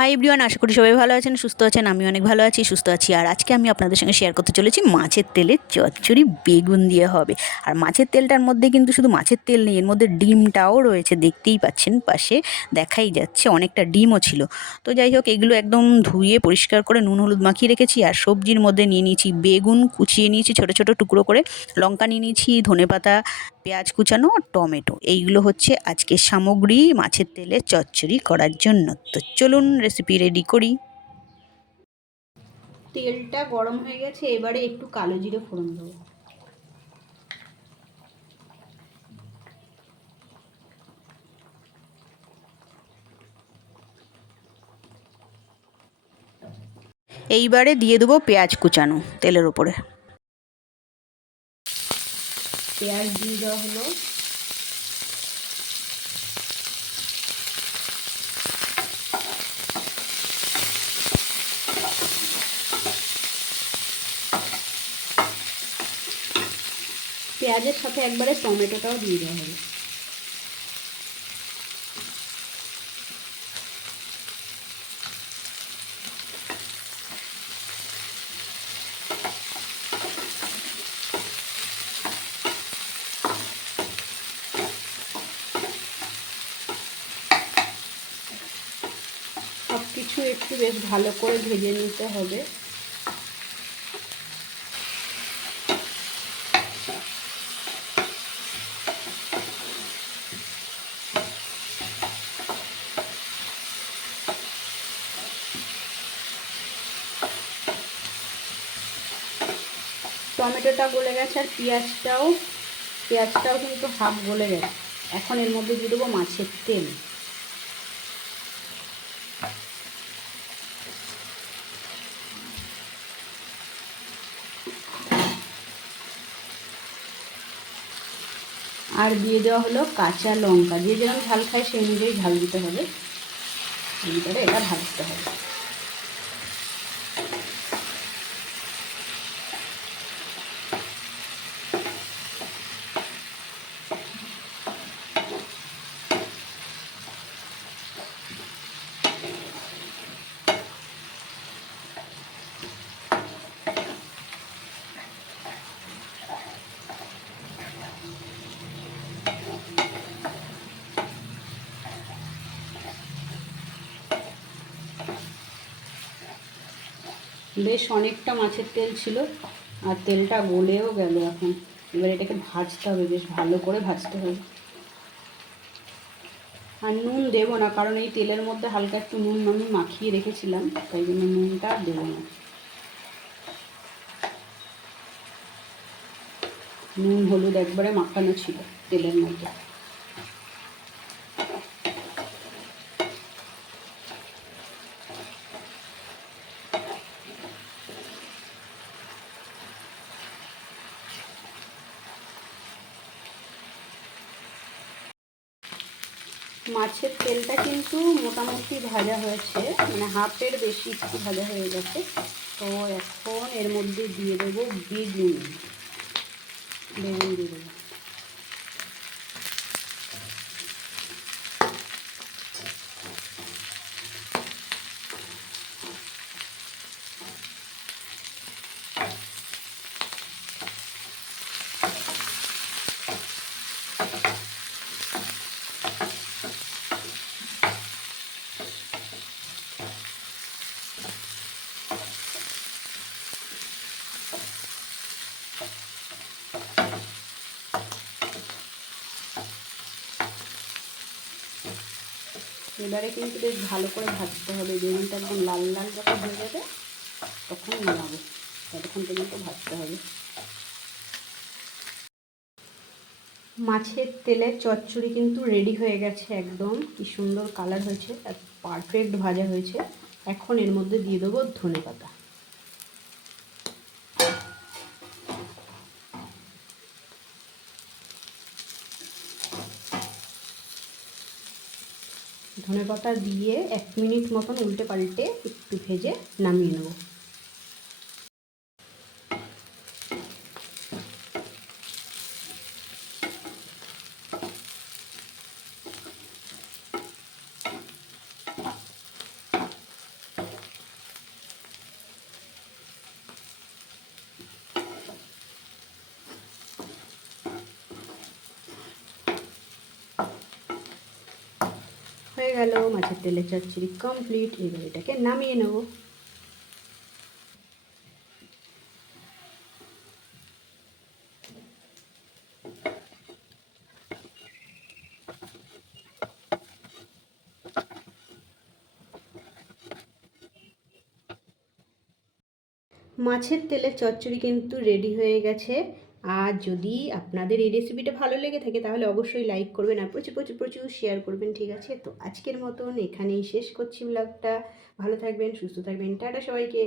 Hi everyone আশা করি সবাই ভালো আছেন, সুস্থ আছেন আমি অনেক ভালো আছি, সুস্থ আছি। আর আজকে আমি আপনাদের সঙ্গে শেয়ার করতে চলেছি, মাছের তেলে চচ্চড়ি বেগুন দিয়ে হবে। আর মাছের তেলটার মধ্যে কিন্তু শুধু মাছের তেল নেই, এর মধ্যে ডিমটাও রয়েছে, দেখতেই পাচ্ছেন পাশে, দেখাই যাচ্ছে, অনেকটা ডিমও ছিল। তো যাই হোক, এগুলো একদম ধুয়ে পরিষ্কার করে নুন, হলুদ মাখিয়ে রেখেছি, আর সবজির মধ্যে নিয়ে নিয়েছি বেগুন, কুচিয়ে নিয়েছি ছোটো ছোটো টুকরো করে, লঙ্কা নিয়ে নিয়েছি ধনেপাতা পেঁয়াজ কুচানো, আর টমেটো। এইগুলো হচ্ছে আজকের সামগ্রী মাছের তেলে চচ্চড়ি করার জন্য। তো চলুন রেসিপি রেডি করি। তেলটা গরম হয়ে গেছে এবারে একটু কালো জিরে ফোড়ন দেবো। এইবারে দিয়ে দেবো পেঁয়াজ কুচানো তেলের ওপরে পেঁয়াজ দিয়ে দেওয়া হলো। পেঁয়াজের সাথে একবারে টমেটোটাও দিয়ে দেওয়া হবে। সব কিছু একটু বেশ ভালো করে ভেজে নিতে হবে। টমেটোটা গলে গেছে আর পেঁয়াজটাও পেঁয়াজটাও কিন্তু হাফ গলে গেছে। এখন এর মধ্যে দিয়ে দেবো মাছের তেল। আর দিয়ে দেওয়া হলো কাঁচা লঙ্কা। যে যেরকম ঝাল খায় সেই অনুযায়ী ঝাল দিতে হবে। এটা ভাজতে হবে। বেশ অনেকটা মাছের তেল ছিল, আর তেলটা গলেও গেল এখন। এবার এটাকে ভাজতে হবে, বেশ ভালো করে ভাজতে হবে। আর নুন দেবো না, কারণ এই তেলের মধ্যে হালকা একটু নুন আমি মাখিয়ে রেখেছিলাম, তাই জন্য নুনটা দেবো না। নুন হলুদ একবারে মাখানো ছিল তেলের মধ্যে। মাছের তেলটা কিন্তু মোটামুটি ভাজা হয়েছে মানে হাফের বেশি একটু ভাজা হয়ে গেছে। তো এখন এর মধ্যে দিয়ে দেবো বেগুন। বেগুন দিয়ে দেবো। এবারে কিন্তু বেশ ভালো করে ভাজতে হবে। বেগুনটা একদম লাল লাল যখন হয়ে যাবে, তখন নামাবো। ততক্ষণ পর্যন্ত ভাজতে হবে। মাছের তেলের চচ্চড়ি কিন্তু রেডি হয়ে গেছে একদম। কি সুন্দর কালার হয়েছে পারফেক্ট ভাজা হয়েছে। এখন এর মধ্যে দিয়ে দেবো ধনে পাতা ধনে পাতা দিয়ে এক মিনিট মতন উল্টে পাল্টে একটু ভেজে নামিয়ে নেব। হয়ে গেল, মাছের তেলের চচ্চড়ি কমপ্লিট এবার এটাকে নামিয়ে নেব। মাছের তেলের চচ্চড়ি কিন্তু রেডি হয়ে গেছে। আর যদি আপনাদের এই রেসিপিটা ভালো লেগে থাকে, তাহলে অবশ্যই লাইক করবেন আর প্রচুর প্রচুর প্রচুর শেয়ার করবেন, ঠিক আছে? তো আজকের মতন এখানেই শেষ করছি ব্লগটা ভালো থাকবেন, সুস্থ থাকবেন। টাটা সবাইকে।